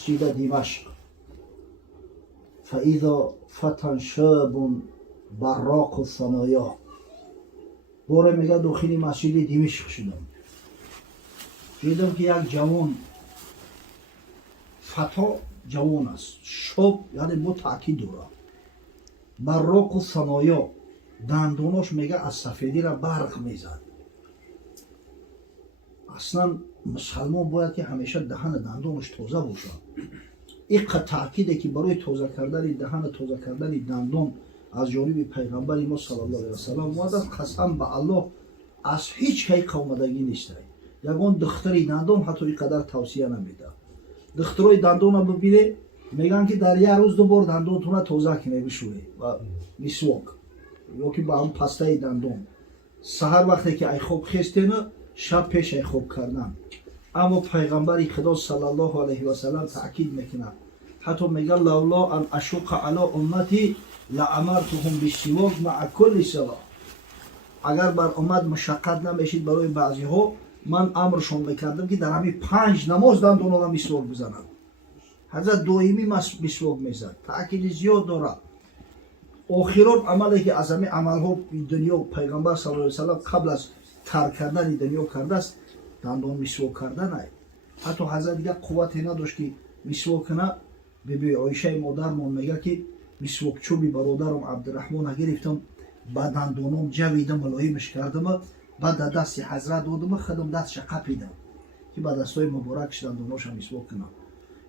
مسجد دمشق فإذا فتى شاب براق الثنایا. باره میگه داخل مسجد دمشق شدم، دیدم که یک جوان، فتا جوان است، شاب یعنی با تاکید داره، براق الثنایا، دندوناش میگه از سفیدی را برق میزد. اصلا مسلمان باید که همیشه دهن دندونش تازه باشه. این تاکیده که برای تازه کردن دهن، تازه کردن دندون از جانب پیغمبر ما صلی الله علیه و سلم اومده. قسم به الله از هیچ کی آمدگی نیست. یگان دختری دندون حتی اینقدر توصیه نمیده. دخترای دندون رو ببینه میگن که در یک روز دو بار دندونتون رو تازه کنه بشوره و مسواک یا که با هم پسته دندون سحر وقتی که ای خوب خستین شب پیش ای خوب کردن. اما پیغمبر خدا صلی الله علیه و سلم تاکید میکنه، حتی میگه لولا ان اشق علی امتی لامرتهم بالسواک مع کل صلاه. اگر بر امت مشقت نمیشید برای بعضی ها، من امرشون میکردم که در همین 5 نماز دندون را مسواک بزنند. حضرت دائمی مسواک میزد، تاکید زیاد داره. آخران عملی که از همه عملها دنیا پیغمبر صلی الله علیه و سلم قبل از ترک کردن دنیا کرده است، دندان مسواک کردن است. حتی حضرت دیگه قوتی نداشت که مسواک کنه. بیبی عایشه مادرمون میگه که مسواک چوبی برادرم عبدالرحمن گرفتم، بعد دندونم جویدم ملایمش کردم، بعد دست حضرت دادم، خودم دستش قپیدم که بعد دستای مبارکش دندوناش مسواک کنه.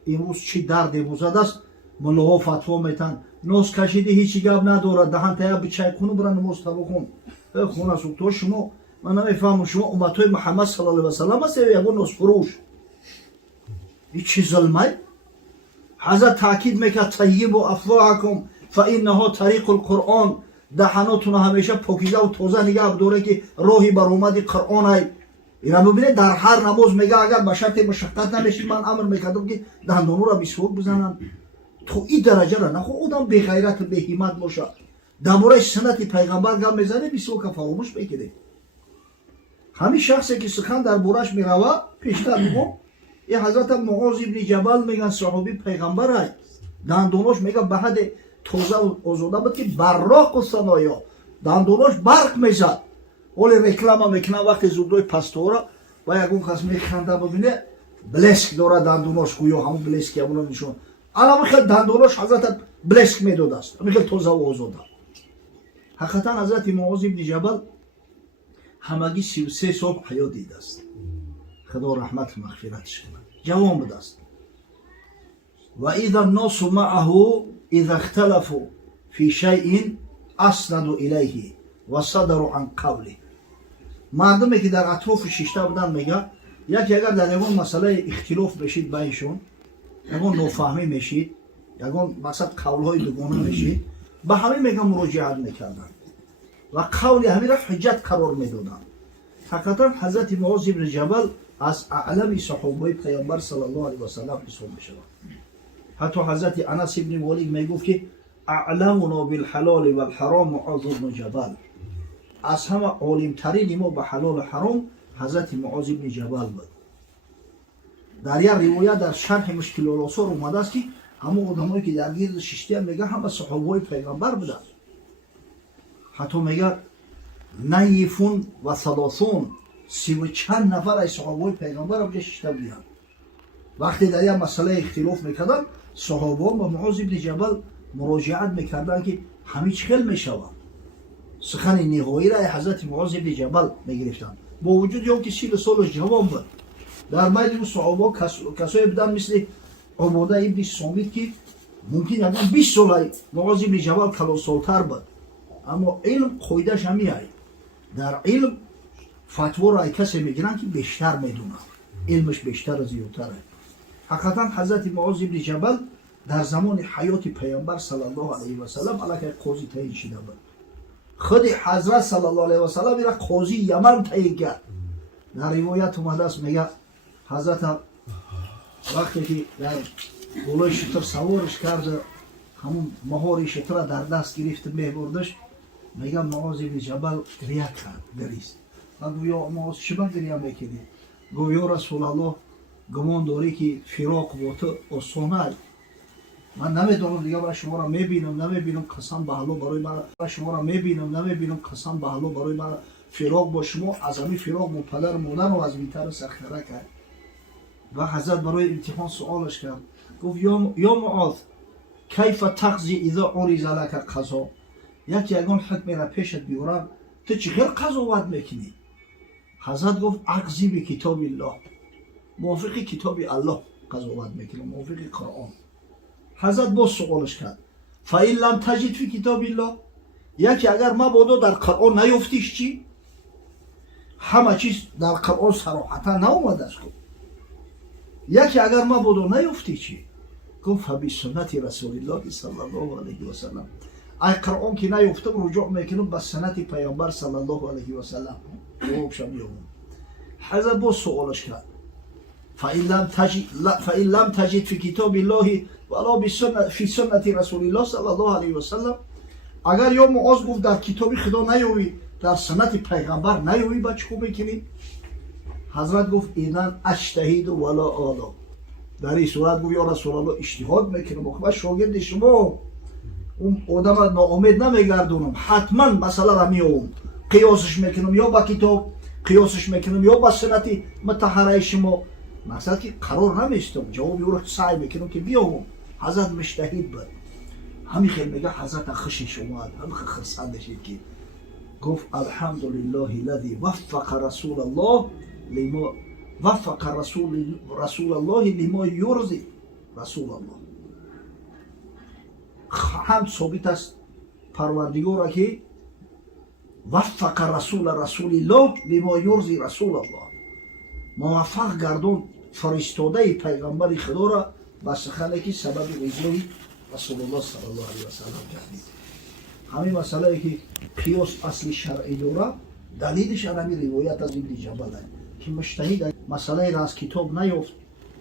امروز چی دردی بزرگ است، ملاها فتوا میتن نوز کشیدی هیچی گپ نداره، دهن تیا بچای کنو برن نماز بخون. خونه سو تو شما من نمیفهمم، شما امتای محمد صلی الله علیه و سلم است یا یگان نوز فروش؟ این چی ظلمه؟ حضرت تاکید میکنه طیبوا افواهکم فانها طریق القرآن. دهناتون همیشه پاکیزه و تازه نگه داره که راهی بر اومد قرآن ای. اینا ببینید در هر نماز میگه اگر به شرط مشقت نمیشید من امر میکردم که دندونو را مسواک بزنن. تو این درجه را نخو آدم بی غیرت بی همت باشه، در مورد سنت پیغمبر گپ میزنه مسواک فراموش میکنه. همین شخصی که سخن در بورش میروه پیشتر میگم، این حضرت معاذ ابن جبل میگن صحابی پیغمبر ای، دندوناش میگه به حد تازه و آزاده بود که براق الثنایا، دندوناش برق میزد. ولی رکلام میکنه وقتی زودوی پستورا و یکون کس میخنده ببینه بلسک داره دندوناش، گویا همون بلسک همون نشون الان میخواد دندوناش حضرت بلسک میداد است، میخواد تازه و آزاده. حقیقتا حضرت معاذ ابن جبل همگی 33 سال حیات دیده است، خدا رحمت مغفرتش کنه، جوان بود است. و اذا الناس معه اذا اختلفوا في شيء اسندوا الیه و صدروا عن قوله. مردمی که در اطراف شیشته بودن میگه یکی اگر در یگان مسئله اختلاف بشید بینشون، یگان نفهمی میشید، یگان مقصد قولهای دوگانه میشید، به همه میگه مراجعت میکردن و قول همه را حجت قرار میدادن. حقیقتا حضرت معاذ بن جبل از اعلم صحابه پیامبر صلی الله علیه و سلم حساب میشود. حتی حضرت انس بن مالک میگفت که اعلمنا بالحلال والحرام معاذ بن جبل. از همه عالم ترین ما به حلال و حرام حضرت معاذ بن جبل بود. در یک روایت در شرح مشکل الاثار اومده است که همه آدمایی که در گرد شیشته میگه همه صحابه پیغمبر بودند. حتی میگه نیفون و ثلاثون 30 و چند نفر از صحابه پیغمبر هم شیشته بودند. وقتی در یک مسئله اختلاف میکردن صحابه با معاذ بن جبل مراجعت میکردن که همه چخل میشود. سخن نهایی را حضرت معاذ بن جبل میگرفتند، با وجود یا که 30 سالش جوان بود. در میان صحابه کسایی بودن مثل عباده ابن صامت که ممکن یکون 20 سال معاذ بن جبل کلا سالتر بود، اما علم قویدش همی ای. در علم فتوا را کسی میگیرن که بیشتر میدونه، علمش بیشتر و زیادتره. حقیقتا حضرت معاذ بن جبل در زمان حیات پیامبر صلی الله علیه و سلم علاقه قاضی تعیین شده بود. خود حضرت صلی الله علیه و سلم را قاضی یمن تعیین کرد. در روایت اومده است میگه حضرت وقتی که در بالای شتر سوارش کرده همون مهار شتر را در دست گرفت میبردش، میگه معاذ بن جبل گریه کرد، گریست. و گویا معاذ چرا گریه میکنی؟ گویا رسول الله گمان داری که فراق با تو آسانه. من نمیدونم دیگه برای شما را میبینم نمیبینم قسم به الله برای من برای شما را میبینم نمیبینم قسم به الله برای من فراق با شما از همین فراق با پدر مادر و از بیتر سختره کرد. و حضرت برای امتحان سوالش کرد گفت یا معاذ کیف تقضی اذا عرض لك قضا، یکی یگان حکمی را پیشت بیارم تو چگونه قضاوت میکنی؟ حضرت گفت اقضی به کتاب الله، موافق کتاب الله قضاوت میکنم، موافق قرآن. حضرت باز سوالش کرد فإن لم تجد فی کتاب الله، یکی اگر مبادا در قرآن نیفتیش چی؟ همه چیز در قرآن صراحتا ناومده است. یکی اگر مبادا نیفتی چی؟ گفت فبی سنت رسول الله صلی الله علیه و سلم، ای قرآن که نیفتم رجوع میکنم به سنت پیامبر صلی الله علیه و سلم. جوابش میگم. حضرت باز سوالش کرد فإن لم تجد فی کتاب الله ولا فی سنت رسول الله صلی الله علیه و سلم، اگر یا معاذ گفت در کتاب خدا نیوی در سنت پیغمبر نیوی با چیکار میکنی؟ حضرت گفت ایدن اجتهید ولا آلا، در این صورت گفت یا رسول الله اجتهاد میکنم و شاگرد شما اون آدم ناامید نمیگردونم، حتما مسئله را میام قیاسش میکنم یا با کتاب قیاسش میکنم یا با سنت مطهره شما، مقصد که قرار نمیستم جواب او را سعی میکنم که بیام. حضرت مجتهد بود. همین خیلی میگه حضرت خوشش اومد، همین خرسندش که گفت الحمدلله الذي وفق رسول الله لما یرضی رسول الله. هم ثابت است پروردگار که وفق رسول الله لما یرضی رسول الله، موفق گردون فرستاده پیغمبر خدا را به سخنی که سبب رضای رسول الله صلی الله علیه و سلم گردید. همین مسئله که قیاس اصل شرعی داره دلیلش همین روایت از ابن جبل است که مجتهد مسئله را از کتاب نیافت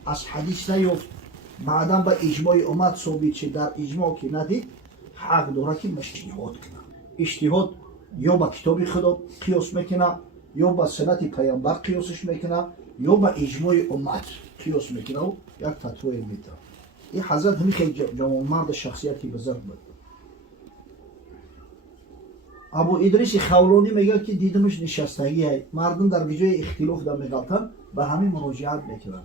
از حدیث نیافت بعدا به اجماع امت ثابت شد، در اجماع که ندید حق داره که اجتهاد کنه. اجتهاد یا با کتاب خدا قیاس میکنه یا با سنت پیامبر قیاسش میکنه یا با اجماع امت قیاس میکنه و یک فتوی میده. این حضرت همین خیلی جوانمرد شخصیتی بزرگ بود. ابو ادریس خولانی میگه که دیدمش نشستگی های مردم در وجه اختلاف در میگفتن به همین مراجعت میکنن.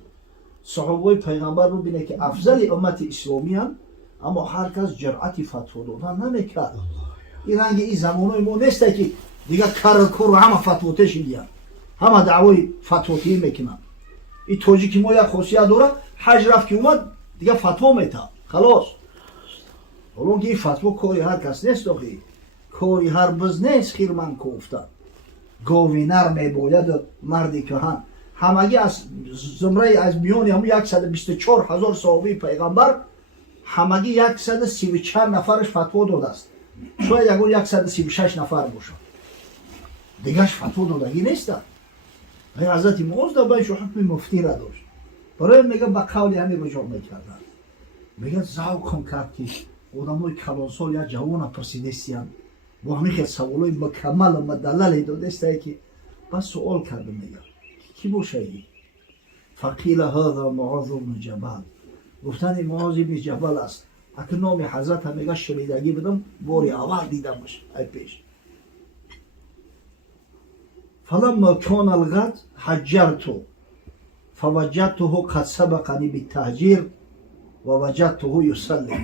صحابه پیغمبر رو بینه که افضل امت اسلامی هم اما هر کس جرأت فتوا دادن نمیکرد. این رنگ این زمانای ما نیسته که دیگه کار همه فتواتش میگن، همه دعوای فتواتی میکنن. این تاجیکی ما یک خاصیت داره، حج رفت که اومد دیگه فتوا میته خلاص. حالا که این فتوا کاری هر کس نیست، آخی کاری هر بز نیست. خیر من گفتم گاوی نر میباید مردی کهن، همگی از زمره از میان همون 124,000 صحابه پیغمبر همگی 130 چند نفرش فتوا داده است. شاید یکون 136 نفر باشه دیگهش فتوا دادگی نیست. حضرت معاذ در بینش حکم مفتی را داشت، برای میگه به قول همین رجوع میکردن. میگه ذوق هم کرد که آدمای کلانسال یا جوان پرسیدستیان با همین خیلی سوالای مکمل و مدلل دادسته که بس سوال کرده. میگه کی باشه ای؟ فقیل هذا معاذ بن جبل، گفتن معاذ بن جبل است. اگه نام حضرت هم میگه شنیدگی بدم باری اول دیدمش ای پیش. فلما كان الغد حجرت فوجدته قد سبقني بالتهجير ووجدته يصلي.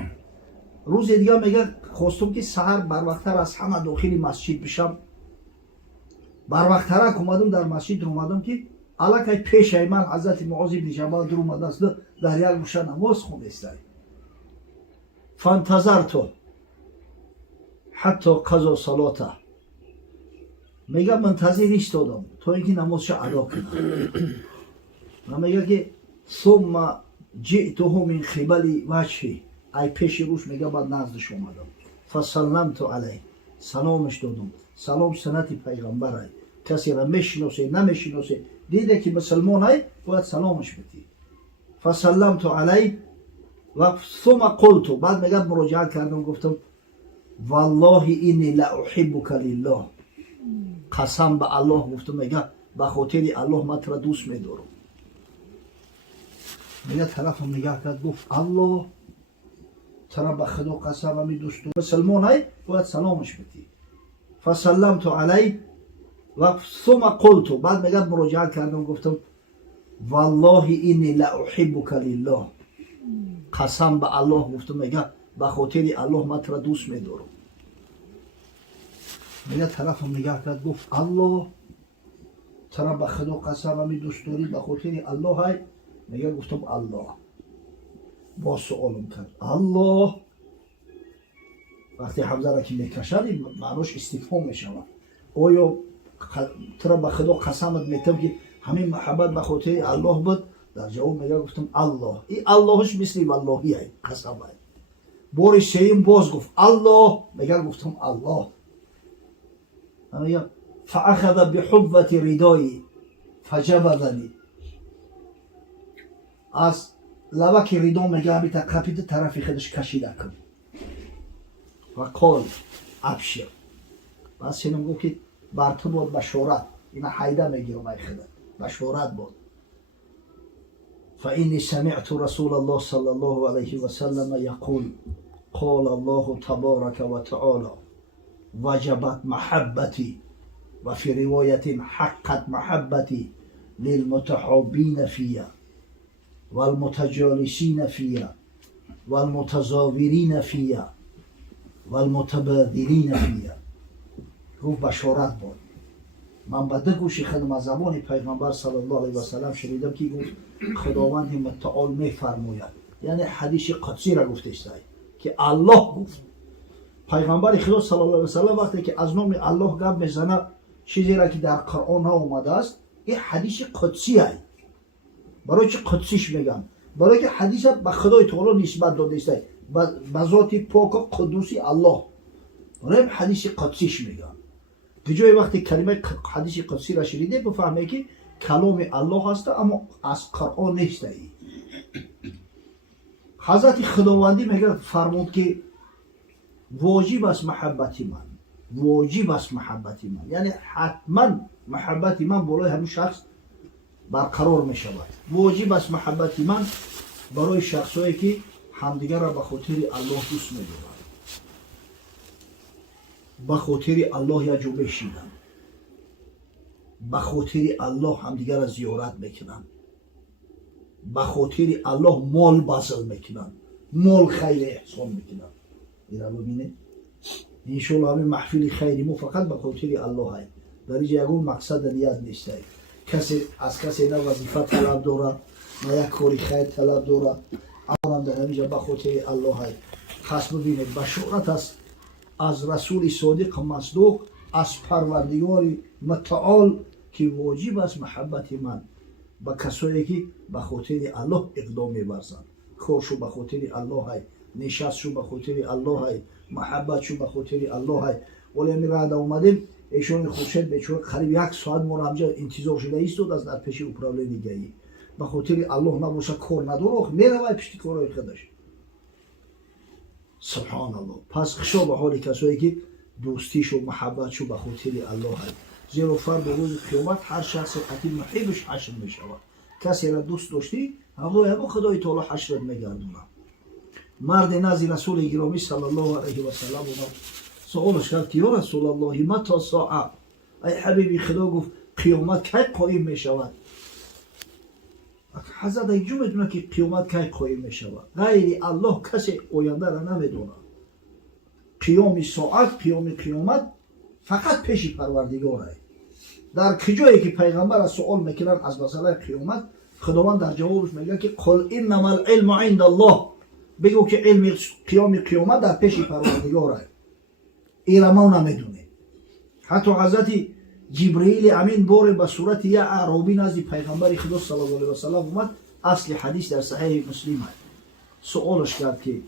روز دیگه میگه خواستم که سحر بر وقتتر از همه داخل مسجد بشم. بر وقتتر اومدم در مسجد اومدم که الکی پیش من حضرت معاذ بن جبل در اومده است، در یک گوشه نماز خونده است. فانتظرت حتی قضا صلاته، میگه منتظر ایستادم تا اینکه نمازش ادا کنه. و میگه که ثم جئته من قبل وجهی، ای پیش روش میگه بعد نزدش اومدم. فسلمت علیه، سلامش دادم. سلام سنت پیغمبر ای، کسی را میشناسه نمیشناسه دیده که مسلمان ای باید سلامش بدی. فسلمت علیه و ثم قلت، بعد میگه مراجعه کردم گفتم والله اینی لاحبک لله، قسم به الله گفتم میگه به خاطر الله من تو را دوست میدارم. میگه طرف نگاه کرد گفت الله ترى به خدا قسم همی دوستو مسلمان های باید سلامش بدی. فسلمت علیه و ثم قلت، بعد میگه مراجعه کردم گفتم والله اینی لاحبک لله، قسم به الله گفتم میگه به خاطر الله من تو را دوست میدارم. میگه طرف نگاه کرد گفت الله ترى به خدا قسم همی دوست داری به خاطر الله های؟ میگه گفتم الله. با سوالم کرد الله، وقتی حمزه را که میکشد معناش استفهام میشود، آیا ترى به خدا قسمت میتم که همین محبت به خاطر الله بود؟ در جواب میگه گفتم الله. این اللهش مثل واللهی های قسم های. بار سیم باز گفت الله، میگه گفتم الله. میگه فاخذ بحبة ردایی فجبذنی، از لبک ریدو میگه همی تا قپید طرف خودش کشیده کن و قال ابشر. بس سینم گفت که بر تو بود بشارت، اینا حیده میگیرم ای خدا بشارت بود. فإني سمعت رسول الله صلى الله عليه وسلم يقول قال الله تبارك وتعالى وجبت محبتي وفي رواية حقت محبتي للمتحابين فيها والمتجالسين فيها والمتزاورين فيها والمتبادلين فيها. گفت بشارت بود. من به دو گوش خودم از زبان پیغمبر صلی الله علیه و سلم شنیدم که گفت خداوند متعال میفرماید، یعنی حدیث قدسی را گفته است که الله گفت. پیغمبر خدا صلی الله علیه و سلم وقتی که از نام الله گپ میزنه چیزی را که در قرآن ها اومده است، این حدیث قدسی است. برای چه قدسیش میگم؟ برای که حدیث به خدای تعالی نسبت داده است، به ذات پاک و قدوسی الله. برای حدیث قدسیش میگم. دیگه وقتی کلمه حدیث قدسی را شنیده بفهمه که کلام الله هست اما از قرآن نیست. حضرت خداوندی میگه فرمود که واجب است محبتی من، واجب است محبتی من، یعنی حتما محبتی من بالای همون شخص برقرار می شود. واجب است محبتی من برای شخصایی که همدیگر را به خاطر الله دوست می دارند، به خاطر الله یا جو بشینند، به خاطر الله همدیگر را زیارت میکنند، به خاطر الله مال بذل میکنند، مال خیر احسان میکنند. این را ببینید انشاءالله همین محفل خیری ما فقط به خاطر الله هست. در اینجا یکون مقصد نیاز نیست. کسی از کسی نه وظیفه طلب داره نه یک کاری خیر طلب داره، اما هم در اینجا به خاطر الله هست. پس ببینید بشارت است از رسول صادق مصدوق از پروردگار متعال که واجب است محبت من به کسایی که به خاطر الله اقدام می‌ورزند. کارشو به خاطر الله هست، نشستشو به خاطر الله هست، محبتشو به خاطر الله هست. ولی می راه اومدیم ایشون خورشید بیچاره قریب 1 ساعت ما همجا انتظار شده ایستاد از در پیش اپرالینی نگهی. به خاطر الله نباشه کار نداره میروه پشت کارهای خودش. سبحان الله. پس خشا به حال کسایی که دوستیش و محبتشو به خاطر الله هست. زیرا فرد روز قیامت هر شخص قطعی محبش حشر می شود. کسی را دوست داشتی همراه خدای تعالی حشرت میگردونه. مرد نزد رسول گرامی صلی الله علیه و سلم سوالش کرد که یا رسول الله متی ساعه، ای حبیبی خدا گفت قیامت کی قایم می شود؟ حضرت اینجا میدونه که قیامت کی قایم می شود، غیر الله کسی آینده را نمیدونه. قیام ساعت، قیام قیامت فقط پیش پروردگار است. در کجایی که پیغمبر از سوال میکنن از مسئله قیامت، خداوند در جوابش میگه که قل انما العلم عند الله، بگو که علم قیامت در پیش پروردگار است، ایره ما نمیدونه. حتی حضرت جبرئیل امین بار به صورت یک اعرابی نزد پیغمبر خدا صلی الله علیه و سلم اومد. اصل حدیث در صحیح مسلم است. سوالش کرد که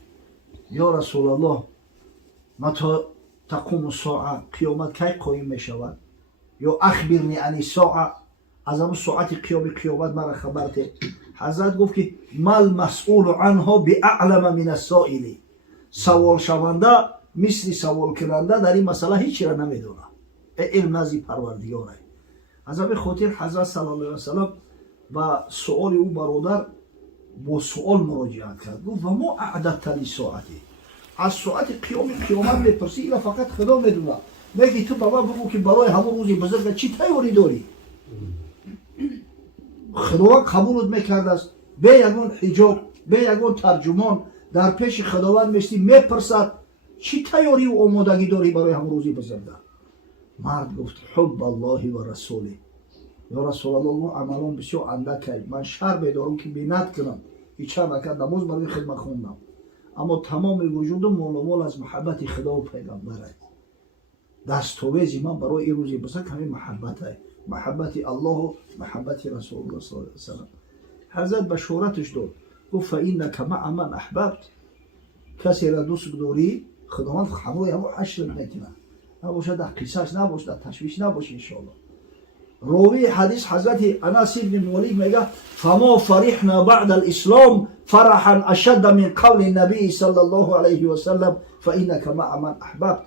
یا رسول الله متی تقوم الساعه، قیامت کی قایم می شود؟ یا اخبرنی عن الساعه، از همون ساعت قیامت مرا خبر ده. حضرت گفت که مل مسئول عنها باعلم من السائل، سوال شونده مثل سوال کننده در این مسئله هیچی را نمیدونه. علم نزد پروردگار است. از همین خاطر حضرت صلی الله علیه و سلم و سؤال او برادر با سوال مراجعت کرد. گفت و ما اعددت لساعتی، از ساعت قیامت میپرسی؟ اینا فقط خدا میدونه. میگی تو بابا بگو که برای همون روز بزرگ چی تیاری داری؟ خداوند قبولت میکرده است، به یگون حجاب، به یگون ترجمان در پیش خداوند میستی، میپرسد چی تیاری و آمادگی داری برای همون روزی بزرگ؟ مرد گفت حب الله و رسوله. یا رسول الله، عملان بسیار اندک، من شر میدارم که بینت کنم که چند رکعت نماز برای خدمت خوندم، اما تمام وجودم مال از محبت خدا و پیغمبر است. دستاویزی من برای این روزی بزرگ همین محبت است، محبت الله و محبت رسول الله صلی الله علیه و سلم. حضرت بشارتش داد، گفت فإنک مع من احببت، کسی را دوست بداری خداوند همراه همون حشر میکنه. نباشه در قصص، نباشه در تشویش، نباشه انشاءالله. راوی حدیث حضرت انس بن مالک میگه فما فرحنا بعد الاسلام فرحا اشد من قول النبی صلی الله علیه و سلم فإنک مع من احببت.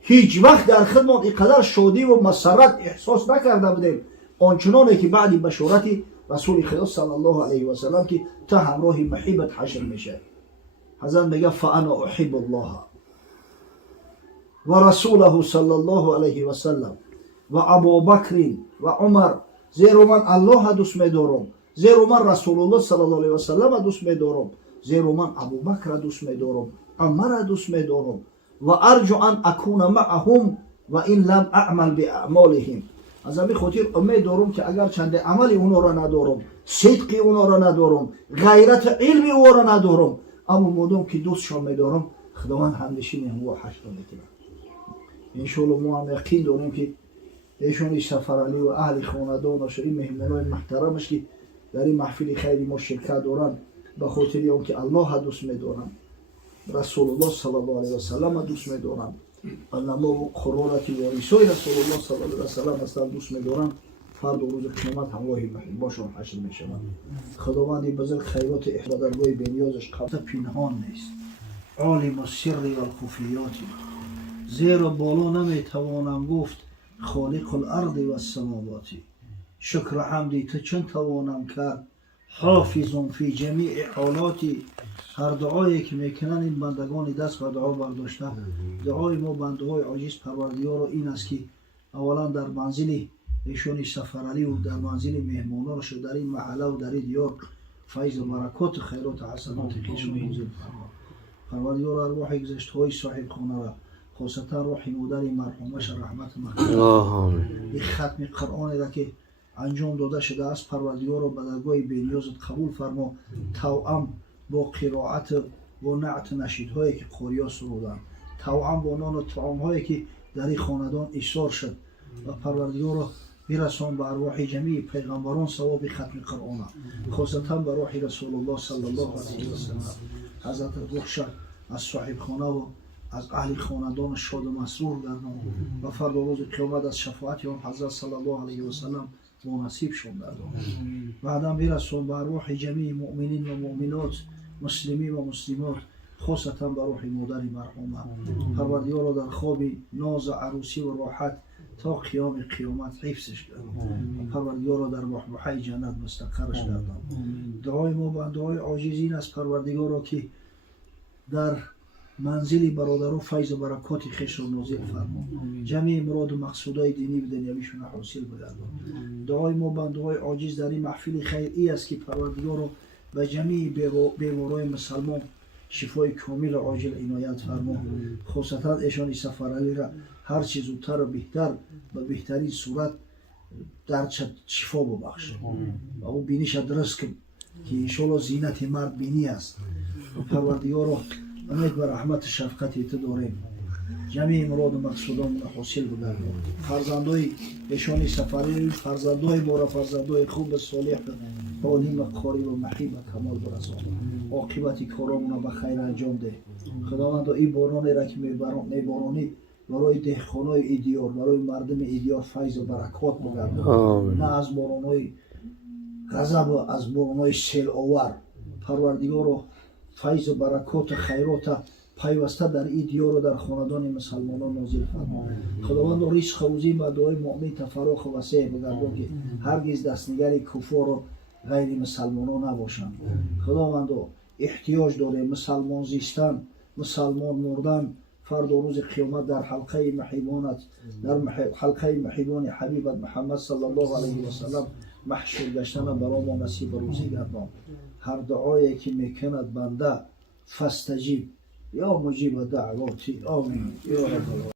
هیچ وقت در خدمت اینقدر شادی و مسرت احساس نکرده بودیم آنچنانی که بعد بشارت رسول خدا صلی الله علیه و سلم که تا همراه محبت حشر میشه. حضرت میگه فانا احب الله و رسوله صلی الله علیه و سلم و ابوبکر و عمر، زیرا من الله دوست می‌دارم، زیرا من رسول الله صلی الله علیه و سلم دوست می‌دارم، زیرا من ابوبکر دوست می‌دارم، عمر دوست می‌دارم و ارجو ان اكون معهم و ان لم اعمل باعمالهم. از همین خاطر امید دارم که اگر چند عمل اونا را ندارم، صدق اونا را ندارم، غیرت علم اونا را ندارم، اما مادام که دوستشان می‌دارم خداوند همنشین هم حشر می‌کنه. ان شاء الله ما هم یقین داریم که ایشون سفر علی و اهل خاندانش، این مهمانان محترمش که در این محفل خیلی ما شرکت دارن، به خاطر اینکه الله دوست می‌دارن، رسول الله صلی الله علیه و سلم دوست می‌دارن، علما و قرارات وارثای رسول الله صلی الله علیه و سلم اصلا دوست می‌دارن، فردا روز قیامت همراه باشون حشر میشوند. خداوند بزرگ خیرات احرادرگاه بنیازش قبل پنهان نیست، عالم السر و الخفیات، زیرا بالا نمیتوانم گفت خالق الارض و السماوات. شکر حمدی تو چون توانم کرد، حافظ فی جمیع حالاتی. هر دعایی که میکنن این بندگان دست و دعا برداشته، دعای ما بندگان عاجز پروردگار رو این است که اولا در منزل ایشون سفرعلی و در منزل مهمانانش در این محله و در این دیار فیض و برکات خیرات و حسنات خیشون نازل فرما. پروردگار ارواح گذشته‌های صاحب خانه را، خاصتا روح مادر مرحومش رحمت مغفرت. این ختم قرآنی را که انجام داده شده است پروردگار را به درگاه بی‌نیازت قبول فرما، توأم با قرائت و نعت نشیدهایی که قاریا سرودند، توأم با نان و طعامهایی که در این خاندان ایثار شد، و پروردگار را برسان به ارواح جمیع پیغمبران ثواب ختم قرآن، خاصتا به روح رسول الله صلی الله علیه و سلم. حضرت روحش از صاحب خانه و از اهل خاندان شاد و مسرور گردان و فردا روز قیامت از شفاعت آن حضرت صلی الله علیه و سلم با نصیب شون گردان. بعدم برسون به ارواح جمیع مؤمنین و مؤمنات، مسلمین و مسلمات، خاصتا به روح مادر مرحومه. پروردگار را در خواب ناز عروسی و راحت تا قیام قیامت حفظش گردان. پروردگار را در بحبوحه جنت مستقرش گردان. دعای ما به دعای عاجزین است پروردگار را که در منزل برادران فیض و برکات خویش را نازل فرما، جمعی مراد و مقصودهای دینی و دنیویشون حاصل بگردان. دعای ما بنده‌های عاجز در این محفل خیر ای است که پروردگار را به جمعی بیمارای مسلمان شفای کامل و عاجل عنایت فرما، خاصتا ایشان سفرعلی را هر چیز زودتر و بهتر و بهترین صورت در شفا ببخش و او بینیش درست کن که انشاءالله زینت مرد بینی است. پروردگار را امید و رحمت شفقتی تو داریم، جمعی مراد و مقصودان حاصل بگردان. فرزندای ایشان سفری فرزندای ما را فرزندای خوب و صالح عالم و قاری و محیب و کمال برسان، عاقبت کارامون به خیر انجام ده. خداوند این بارانی را که میبارانی برای دهقانای ای دیار، برای مردم ای دیار فیض و برکات بگردان، نه از بارانای غضب و از بارانای سیل آور. پروردگار رو فیض و برکات و خیرات پیوسته در این دیار و در خاندان مسلمانان نازل فرما. خداوند رزق و عظیم و دعای مؤمن تفرخ و وسع بگردان که هرگز دستنگری کفار و غیر مسلمان ها نباشند. خداوندو احتیاج داره مسلمان زیستن، مسلمان مردن، فردا روز قیامت در حلقه محبانت، در حلقه محبان حبیبت محمد صلی الله علیه و سلم محشور گشتن برای ما نصیب روزی گردان. هر دعایی که میکند بنده فاستجیب یا مجیب دعواتی. آمین یا رب العالمین.